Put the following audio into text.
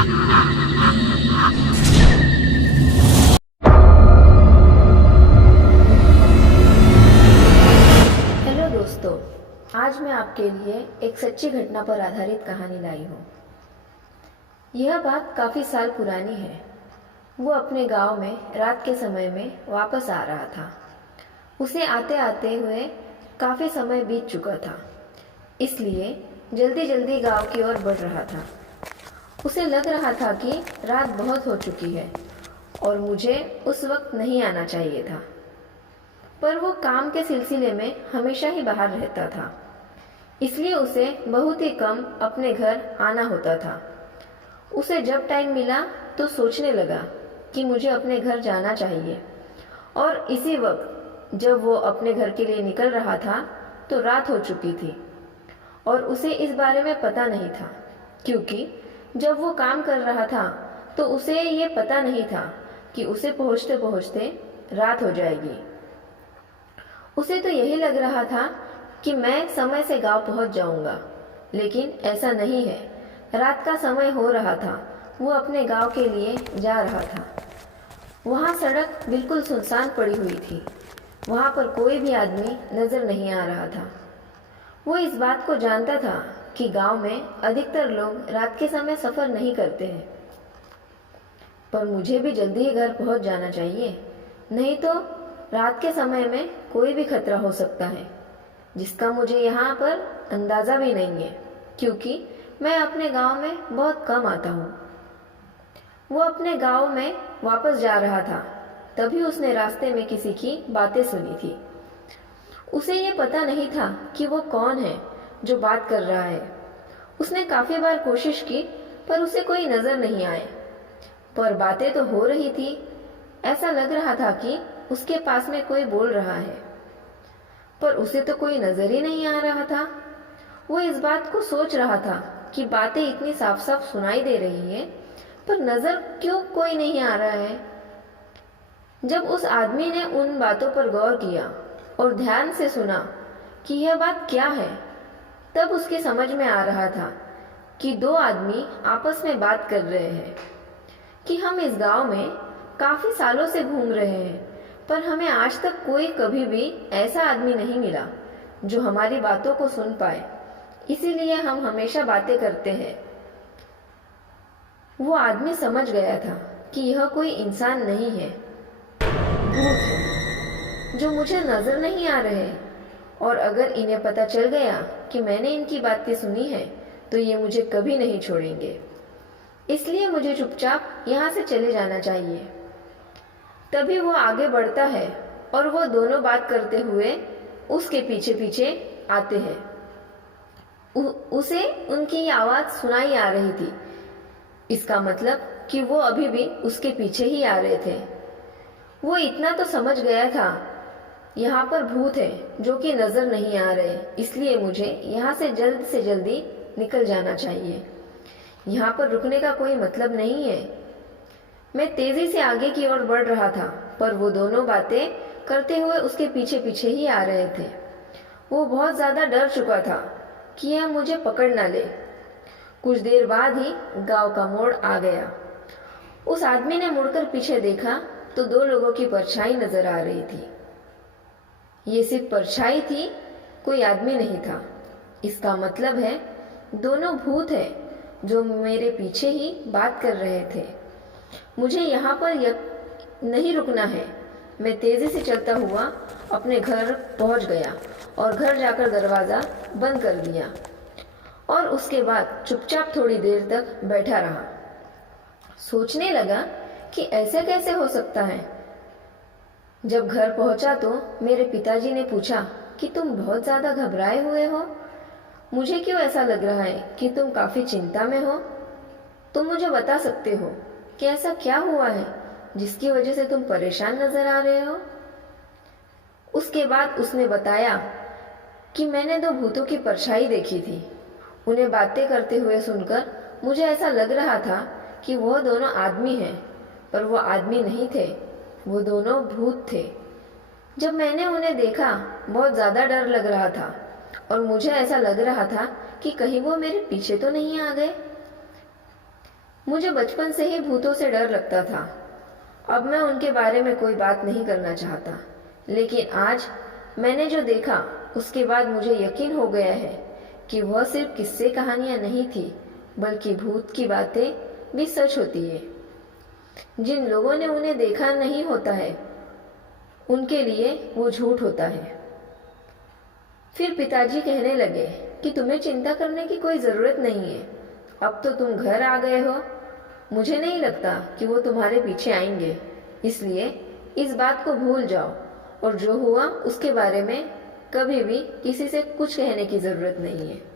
Hello दोस्तों, आज मैं आपके लिए एक सच्ची घटना पर आधारित कहानी लाई हूँ। यह बात काफ़ी साल पुरानी है। वो अपने गांव में रात के समय में वापस आ रहा था। उसे आते आते हुए काफ़ी समय बीत चुका था, इसलिए जल्दी जल्दी गांव की ओर बढ़ रहा था। उसे लग रहा था कि रात बहुत हो चुकी है और मुझे उस वक्त नहीं आना चाहिए था, पर वो काम के सिलसिले में हमेशा ही बाहर रहता था, इसलिए उसे बहुत ही कम अपने घर आना होता था। उसे जब टाइम मिला तो सोचने लगा कि मुझे अपने घर जाना चाहिए, और इसी वक्त जब वो अपने घर के लिए निकल रहा था तो रात हो चुकी थी और उसे इस बारे में पता नहीं था, क्योंकि जब वो काम कर रहा था तो उसे ये पता नहीं था कि उसे पहुंचते पहुंचते रात हो जाएगी। उसे तो यही लग रहा था कि मैं समय से गांव पहुंच जाऊंगा, लेकिन ऐसा नहीं है। रात का समय हो रहा था। वो अपने गांव के लिए जा रहा था। वहां सड़क बिल्कुल सुनसान पड़ी हुई थी। वहां पर कोई भी आदमी नजर नहीं आ रहा था। वो इस बात को जानता था कि गांव में अधिकतर लोग रात के समय सफर नहीं करते हैं, पर मुझे भी जल्दी ही घर पहुंच जाना चाहिए, नहीं तो रात के समय में कोई भी खतरा हो सकता है, जिसका मुझे यहाँ पर अंदाज़ा भी नहीं है, क्योंकि मैं अपने गांव में बहुत कम आता हूँ। वो अपने गांव में वापस जा रहा था, तभी उसने रास्ते में किसी की बातें सुनी थी। उसे ये पता नहीं था कि वो कौन है जो बात कर रहा है। उसने काफ़ी बार कोशिश की, पर उसे कोई नज़र नहीं आए, पर बातें तो हो रही थी। ऐसा लग रहा था कि उसके पास में कोई बोल रहा है, पर उसे तो कोई नजर ही नहीं आ रहा था। वो इस बात को सोच रहा था कि बातें इतनी साफ साफ सुनाई दे रही है, पर नजर क्यों कोई नहीं आ रहा है। जब उस आदमी ने उन बातों पर गौर किया और ध्यान से सुना कि यह बात क्या है, तब उसके समझ में आ रहा था कि दो आदमी आपस में बात कर रहे हैं कि हम इस गांव में काफी सालों से घूम रहे हैं, पर हमें आज तक कोई कभी भी ऐसा आदमी नहीं मिला जो हमारी बातों को सुन पाए, इसीलिए हम हमेशा बातें करते हैं। वो आदमी समझ गया था कि यह कोई इंसान नहीं है, भूत है जो मुझे नजर नहीं आ रहे, और अगर इन्हें पता चल गया कि मैंने इनकी बातें सुनी है तो ये मुझे कभी नहीं छोड़ेंगे, इसलिए मुझे चुपचाप यहाँ से चले जाना चाहिए। तभी वो आगे बढ़ता है और वो दोनों बात करते हुए उसके पीछे पीछे आते हैं। उसे उनकी आवाज सुनाई आ रही थी, इसका मतलब कि वो अभी भी उसके पीछे ही आ रहे थे। वो इतना तो समझ गया था, यहाँ पर भूत है जो कि नजर नहीं आ रहे, इसलिए मुझे यहाँ से जल्दी निकल जाना चाहिए। यहाँ पर रुकने का कोई मतलब नहीं है। मैं तेजी से आगे की ओर बढ़ रहा था, पर वो दोनों बातें करते हुए उसके पीछे पीछे ही आ रहे थे। वो बहुत ज्यादा डर चुका था कि यह मुझे पकड़ ना ले। कुछ देर बाद ही गांव का मोड़ आ गया। उस आदमी ने मुड़कर पीछे देखा तो दो लोगों की परछाई नजर आ रही थी। ये सिर्फ परछाई थी, कोई आदमी नहीं था। इसका मतलब है दोनों भूत है जो मेरे पीछे ही बात कर रहे थे। मुझे यहाँ पर नहीं रुकना है। मैं तेजी से चलता हुआ अपने घर पहुँच गया और घर जाकर दरवाज़ा बंद कर दिया, और उसके बाद चुपचाप थोड़ी देर तक बैठा रहा। सोचने लगा कि ऐसे कैसे हो सकता है। जब घर पहुंचा तो मेरे पिताजी ने पूछा कि तुम बहुत ज़्यादा घबराए हुए हो। मुझे क्यों ऐसा लग रहा है कि तुम काफ़ी चिंता में हो। तुम मुझे बता सकते हो कि ऐसा क्या हुआ है जिसकी वजह से तुम परेशान नजर आ रहे हो। उसके बाद उसने बताया कि मैंने दो भूतों की परछाई देखी थी। उन्हें बातें करते हुए सुनकर मुझे ऐसा लग रहा था कि वो दोनों आदमी हैं, पर वो आदमी नहीं थे, वो दोनों भूत थे। जब मैंने उन्हें देखा बहुत ज़्यादा डर लग रहा था और मुझे ऐसा लग रहा था कि कहीं वो मेरे पीछे तो नहीं आ गए। मुझे बचपन से ही भूतों से डर लगता था। अब मैं उनके बारे में कोई बात नहीं करना चाहता, लेकिन आज मैंने जो देखा उसके बाद मुझे यकीन हो गया है कि वह सिर्फ किस्से कहानियां नहीं थी, बल्कि भूत की बातें भी सच होती है। जिन लोगों ने उन्हें देखा नहीं होता है, उनके लिए वो झूठ होता है। फिर पिताजी कहने लगे कि तुम्हें चिंता करने की कोई जरूरत नहीं है, अब तो तुम घर आ गए हो। मुझे नहीं लगता कि वो तुम्हारे पीछे आएंगे, इसलिए इस बात को भूल जाओ और जो हुआ उसके बारे में कभी भी किसी से कुछ कहने की जरूरत नहीं है।